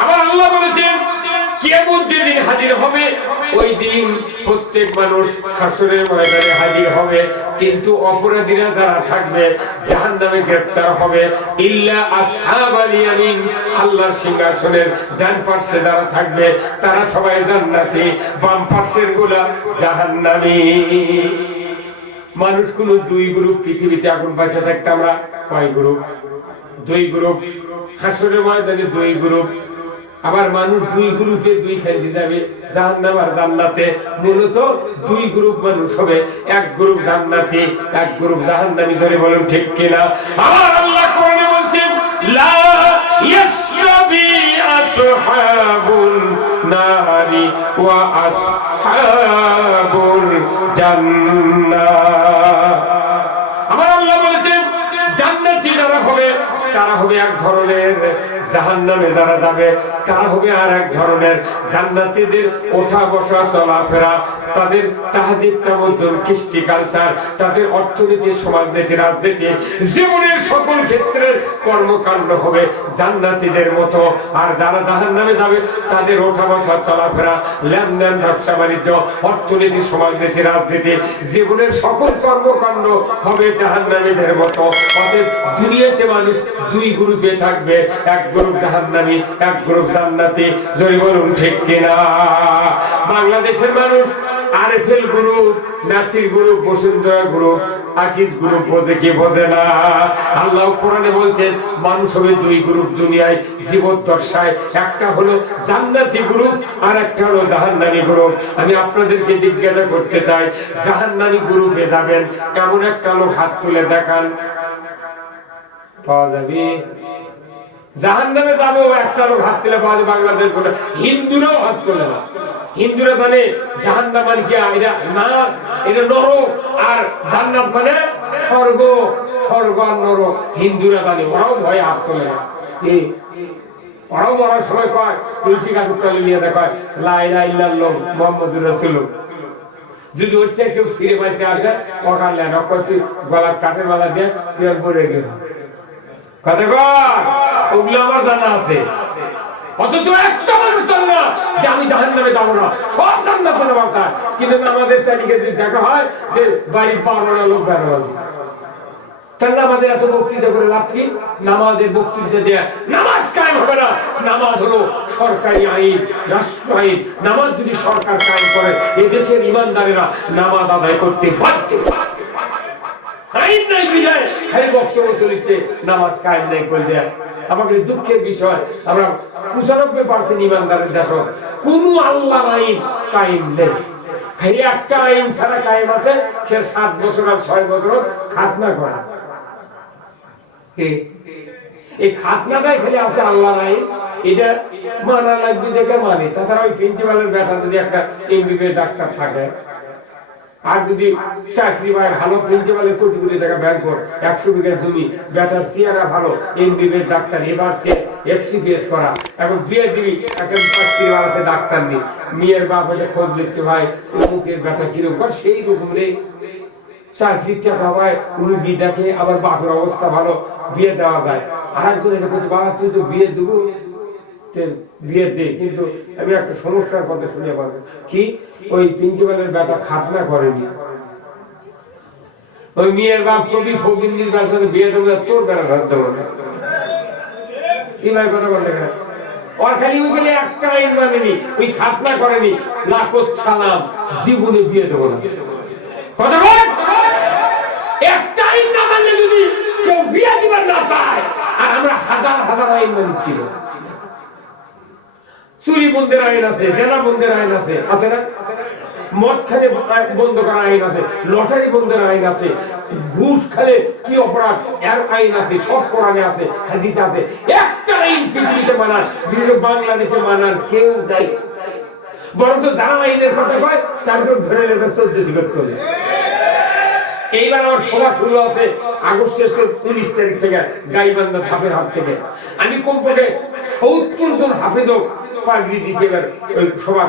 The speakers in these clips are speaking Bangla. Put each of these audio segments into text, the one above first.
আবার আল্লাহ বলেছেন কিয়ামত যেদিন হাজির হবে ওই দিন প্রত্যেক মানুষ হাসরের ময়দানে হাজির হবে, কিন্তু অপরাধীরা যারা থাকবে জাহান্নামে গ্রেফতার হবে। ইল্লা আসহাবাল ইয়ামিন, আল্লাহর সিংহাসনের ডান পাশে যারা থাকবে তারা সবাই জান্নাতি, বাম পাশের গুলা জাহান্নামী। মানুষ কোন দুই গ্রুপ পৃথিবীতে এখন বেঁচে থাকতে আমরা কয় গ্রুপ? দুই গ্রুপ। হাসরের ময়দানে দুই গ্রুপ। আবার মানুষ দুই গ্রুপে দুই খালি যাবে, জাহান্নাম আর জান্নাতে। মূলত দুই গ্রুপ মানুষ হবে, এক গ্রুপ জান্নাতি, এক গ্রুপ জাহান্নামী। ধরে বলুন ঠিক কিনা? আর আল্লাহ কোরআনে বলছেন লা ইয়াসতাবি আসহাবুন নারি ওয়া আসহাবুল জান্নাহ। আমার আল্লাহ বলেছেন জান্নাতি যারা হবে তারা হবে এক ধরনের, জাহান্নামে যারা যাবে তারা হবে আর এক ধরনের। জান্নাতীদের ওঠা বসা চলাফেরা, তাদের তাহজিব তামাদ্দুন, কৃষ্টি কালচার, তাদের অর্থনীতি, সমাজনীতি, রাজনীতি, জীবনের সকল ক্ষেত্রে কর্মকাণ্ড হবে জান্নাতীদের মতো। আর যারা জাহান্নামে যাবে তাদের ওঠা বসা চলাফেরা, লেনদেন, ব্যবসা বাণিজ্য, অর্থনীতি, সমাজনীতি, রাজনীতি, জীবনের সকল কর্মকাণ্ড হবে জাহান্নামীদের মতো। অতএব দুনিয়াতে মানুষ দুই গ্রুপে থাকবে, এক গ্রুপ জাহান্নামী, এক গ্রুপ জান্নাতি। জোরে বলুন ঠিক কিনা? বাংলাদেশের মানুষ RFL group, Nasir group, Bashundhara group, Akij group বোঝে কি বোঝে না? আল্লাহ কোরআনে বলছেন মানুষ হবে দুই গ্রুপ দুনিয়ায় জীবদ্দশায়, একটা হলো জান্নাতি গ্রুপ আর একটা হলো জাহান্নামী গ্রুপ। আমি আপনাদেরকে জিজ্ঞাসা করতে চাই, জাহান্নামী গ্রুপে যাবেন এমন একটা লোক হাত তুলে দেখান, পাওয়া যাবে? জাহান্নামে যাবো একটা লোক হাত তুলে পাওয়া যাবে? বাংলাদেশ বলে হিন্দুরাও হাত তোলে না। হিন্দুরা মানে জাহান্নাম মানে কি? এটা না, এটা নরক, আর জান্নাত মানে স্বর্গ। স্বর্গ আর নরক হিন্দুরা জানে, ওরাও ভয় হাত তোলে না। ওরাও মরার সময় কয় তুলসী গাছের তলে নিয়ে দেখায় লা ইলাহা ইল্লাল্লাহ মুহাম্মাদুর রাসূলুল্লাহ। যদি ওর থেকে কেউ ফিরে বাঁচে আসে ওটা নেন, তুই গলার কাঠের মালা দিয়ে তুই আর পড়ে গেল কথা কর, ওগুলো আমার জানা আছে। অথচ একটা মানুষ জানে না যে আমি জাহান্নামে যাবো না, সব জান্নাতে যাওয়া চায়। কিন্তু আমাদের তালিকা যদি দেখা হয় যে বাড়ির 12টা লোক বের হবে, তাহলে আমাদের এত বক্তৃতা করে লাভ কি? নামাজের বক্তৃতা দেয়া নামাজ কায়েম হবে না। নামাজ হলো সরকারি আইন, রাষ্ট্র আইন। নামাজ যদি সরকার কায়েম করে এই দেশের ইমানদারেরা নামাজ আদায় করতে বাধ্য। আইন নাই বিধায় খালি বক্তব্য চলেছে, নামাজ কায়েম নাই করে দেয়। আমাদের দুঃখের বিষয়, আমরা 95% ইমানদারের দেশ, কোন আল্লাহর আইন কায়েম নেই। খালি একটা আইন ছাড়া কায়েম আছে, সে 7 বছর আর 6 বছর খাতনা করা। এই খাতনাটাই খালি আছে আল্লাহর আইন, এটা মানা লাগবে দেখে মানে। তাছাড়া ওই প্রিন্সিপালের বেটা যদি একটা এমবিবিএস ডাক্তার থাকে, আর যদি চাকরি পায় ভালো, প্রিন্সিপালের কোটি কোটি টাকা ব্যাংক কর, 100 বিঘা জমি, বেটার সিয়ারা ভালো, এমবিবিএস ডাক্তার, এবার সে এফসিপিএস করা। এখন বিয়ে দিবি, একটা চাকরি বাড়াতে ডাক্তার নেই, মেয়ের বাপ হচ্ছে খোঁজ লিখছে ভাই অমুকের বেটা কিরকম, সেই রকম রে চাকরির টাকা হয়, রুগী দেখে, আবার বাপের অবস্থা ভালো, বিয়ে দেওয়া যায়। আর একজন এসে বলছে বাবা তুই তো বিয়ে দেবো, বিয়ে দে। কিন্তু আমি একটা সমস্যার কথা শুনে পাবো কি, ওই প্রিন্সিপালের বেটা খাতনা করেনি, ওই মেয়ের বাপ কবি ফকিন্দির সাথে বিয়ে দেবো, তোর বেটা ধরতে পারবে কি ভাই কথা বললে? ওর খালি ওইখানে একটা আইন মানেনি, ওই খাতনা করেনি, লাখত সালাম, জীবনে বিয়ে দেবো না। কথা বল, একটা আইন না মানলে যদি কেউ বিয়ে দিবার না চায়, আর আমরা হাজার হাজার আইন মানছি। চুরি বন্ধের আইন আছে, জেনা বন্ধের আইন আছে, আছে না? মদ খালে বন্ধ করার আইন আছে, লটারি বন্ধের আইন আছে, ঘুষ খালে কি অপরাধ এর আইন আছে, সব কোরআনে আছে, হাদিসে আছে। একটা আইন পৃথিবীতে মানার, বিশেষ বাংলাদেশে মানার কেউ নাই। বরং তো যারা আইনের কথা কয় তারপর ধরে নেবে 14 করতে হবে। এইবার আমার সভা শুরু আছে আগস্টের 19 তারিখ থেকে গাইবান্ধা ধাপের হাট থেকে। আমি কমপক্ষে 70 জন হাফেজক পাগড়ি দিয়েছি এবার ওই সভা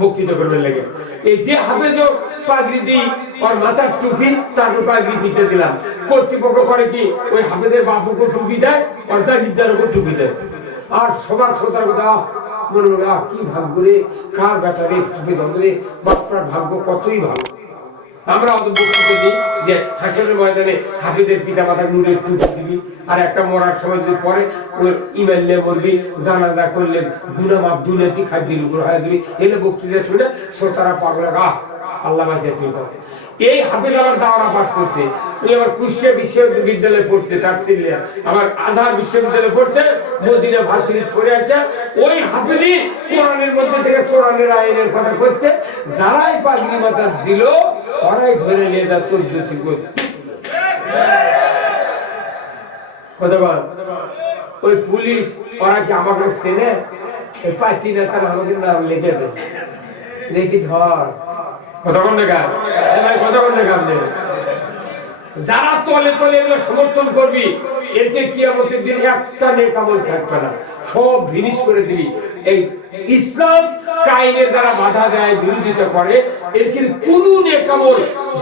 বক্তৃতা করবে লেগে। এই যে হাফেজক পাগড়ি দিই, ওর মাথার টুপি, তারপর পাগড়ি পিছিয়ে দিলাম। কর্তৃপক্ষ করে কি ওই হাফেজের বাপুকে টুপি দেয়, ওর জাগিরদার উপর টুপি দেয়। আর সবার শ্রোতার কথা মনে হলো কি ভাগ্য রে, কার ব্যাটারে হাফেজ হতে, বাপটার ভাগ্য কতই ভালো। আমরা অত বক্তৃতা দিই যে হাসরের ময়দানে হাফেজের পিতা মাতার নূরের টুপি দিবি, আর একটা মরার সময় যদি পরে ইমাইলে মরবি, জানাজা করলে গুনাহ মাফ, দুনিয়াতে খাদ্যের উপর হয়ে দিবি। এলে বক্তৃতা শুনে শ্রোতারা পাগল, আল্লাহ বাঁচিয়ে তুই কথা। এই হাফেজ আবার দাওরা পাস করছে, উনি আবার কুষ্টিয়া বিশ্ববিদ্যালয়ে পড়ছে, তার ছেলে আবার আজহার বিশ্ববিদ্যালয়ে পড়ছে, মদিনা ভার্সিটি পড়ে আছে। ওই হাফেজই কোরআনের মধ্যে থেকে কোরআনের আইনের কথা করছে, যারাই পাগড়ি মাথা দিল ওরাই ধরে নিয়ে যা 14 করছে। ওই পুলিশ ওরা কি আমাকে চেনে? পাইতি না, তারা আমাকে নাম লিখে দেয়, লিখি ধর। যারা তলে তলে এগুলো সমর্থন করবি, এতে কিয়ামতের দিন একটা নেক আমল থাকবে না, সব ফিনিশ করে দিবি। এই ইসলাম কায়েমে যারা বাধা দেয়, বিরোধিতা করে, এর কিন্তু কোন নেক আমল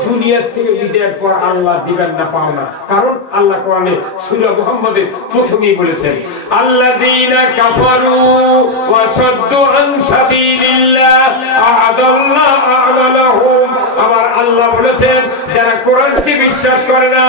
দুনিয়ার থেকে বিদায়ের পর আল্লাহ দিবেন না, পাও না। কারণ আল্লাহ কোরআনে সূরা মুহাম্মাদের প্রথমেই বলেছেন, আল্লাযীনা কাফারু ওয়া সাদ্দু আন সাবিলিল্লাহ আ'আদাল্লাহু আ'মালাহুম। আমার আল্লাহ বলেছেন, যারা কোরআনকে বিশ্বাস করে না,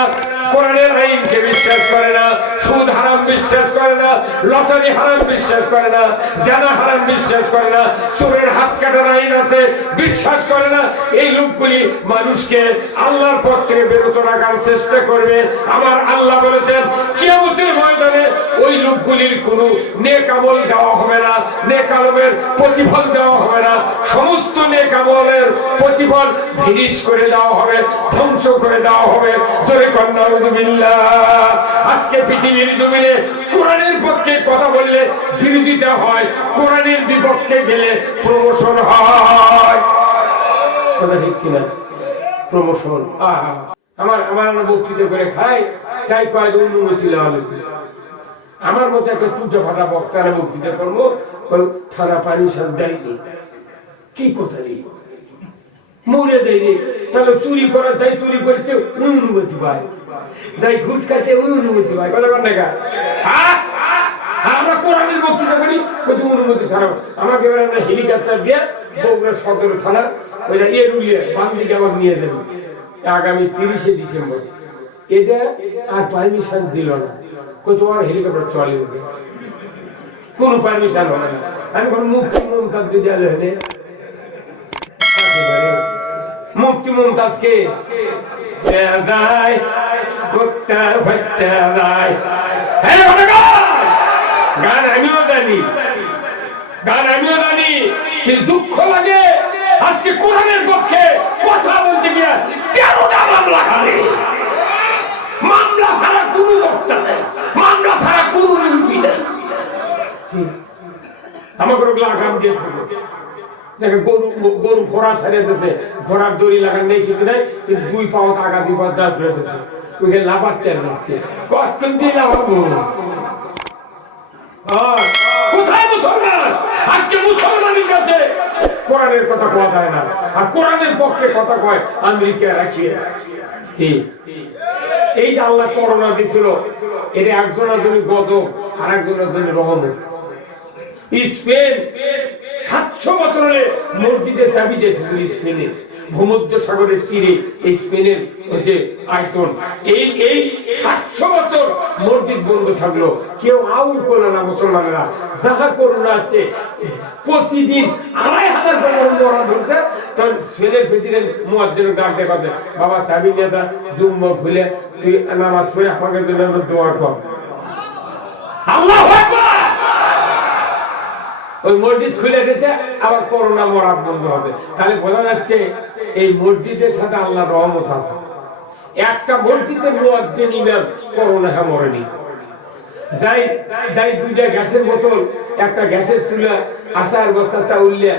কোরআনের আইনকে বিশ্বাস করে না, সুদ হারাম বিশ্বাস করে না, লটারি হারাম বিশ্বাস করে না, জানা হারাম বিশ্বাস করে না, চোরের হাত কাটার আইন আছে বিশ্বাস করে না, এই লোকগুলি মানুষকে আল্লাহর পথ থেকে বিরত রাখার চেষ্টা করবে। আমার আল্লাহ বলেছেন, কিয়ামতের ময়দানে ওই লোকগুলির কোনো নেক আমল দেওয়া হবে না, নেক আমলের প্রতিফল দেওয়া হবে না, সমস্ত নেক আমলের প্রতিফল ফিনিশ করে দেওয়া হবে, ধ্বংস করে দেওয়া হবে। জোরে কন্যা আজকে পৃথিবীর জমিনে কোরআনের পক্ষে কথা বললে বিরোধিতা হয়, কোরআনের বিপক্ষে গেলে প্রমোশন হয়। কথা ঠিক কিনা? প্রমোশন। আমার বক্তৃতা করে খায়, তাই কয়েক অনুমতি নেওয়া লোক। আমার মতো একটা টুটে ফাটা বক্তারা বক্তৃতা করবো, থানা পানি সব দেয়নি, কি কথা নেই, মরে দেয়নি। তাহলে চুরি করা যায়, চুরি করছে অনুমতি পায়, যাই ঘুষ খাইতে ওই অনুমতি পায়। কথা কন না? আমরা কোরআনের বক্তৃতা করি, কোথাও অনুমতি ছাড়াও। আমাকে এবার আমরা হেলিকপ্টার দিয়ে বগুড়া সদর থানা ওইটা এরুলিয়ে বাম দিকে আমাকে নিয়ে যাবে আগামী 30শে ডিসেম্বর। এটা আর পারমিশন দিল না, কোথাও আর হেলিকপ্টার চলে উঠবে, কোনো পারমিশন হবে না। আমি কোন মুক্তি মমতাজ যদি আলো হলে মুক্তি মমতাজকে গান আমিও জানি, গান আমিও জানি, কিন্তু দুঃখ লাগে আজকে কোরআনের পক্ষে কথা বলতে গিয়ে 13টা মামলা খালি। মামলা ছাড়া কোনো বক্তা নেই, মামলা ছাড়া কোনো লিপি নেই। আমাকে লাগাম দিয়ে থাকবে, দেখে গরু ঘোড়া ছাড়িয়ে দিতে, ঘোড়ার দড়ি লাগান নেই, কিছু নেই, কিন্তু 2 পাও টাকা 2 পাও দাঁড় ঘুরে দিতে, ওইকে লাফাচ্ছেন লাগছে, কষ্ট দিয়ে লাফাবো। কোথায় মুসলমান? আজকে মুসলমানের কাছে কোরআনের কথা কোয়া যায় না, আর কোরআনের পক্ষে কথা কয় আমেরিকা, রাশিয়া। এই যে আল্লাহ করোনা দিছিল, এটা একজনের জন্য গজব, আর একজনের জন্য রহমত। স্পেন 700 বছর হলে মসজিদে চাবি দিয়েছিল স্পেনে, ভূমধ্য সাগরের তীরে। এই স্পেনের যে আয়তন, এই 700 বছর মসজিদ বন্ধ থাকলো, কেউ আউল করলো না। মুসলমানেরা যাহা করোনা আছে, প্রতিদিন 2500 মরা ধরছে। তখন স্পেনের প্রেসিডেন্ট মুয়াজ্জিনের ডাক দিয়ে বলে, বাবা চাবি নিয়ে যা, জুম্মা খুলে তুই নামাজ পড়ে আমাদের জন্য দোয়া কর। আল্লাহু আকবার। ওই মসজিদ খুলে দিয়েছে, আবার করোনা মরা বন্ধ হবে। তাহলে বোঝা যাচ্ছে এই মসজিদের সাথে আল্লাহর রহমত আছে। একটা মসজিদের মুয়াজ্জিন ইমাম করোনা মরেনি। যাই 2টা গ্যাসের বোতল, একটা গ্যাসের চুলা, আচার বস্তা, চাউলিয়া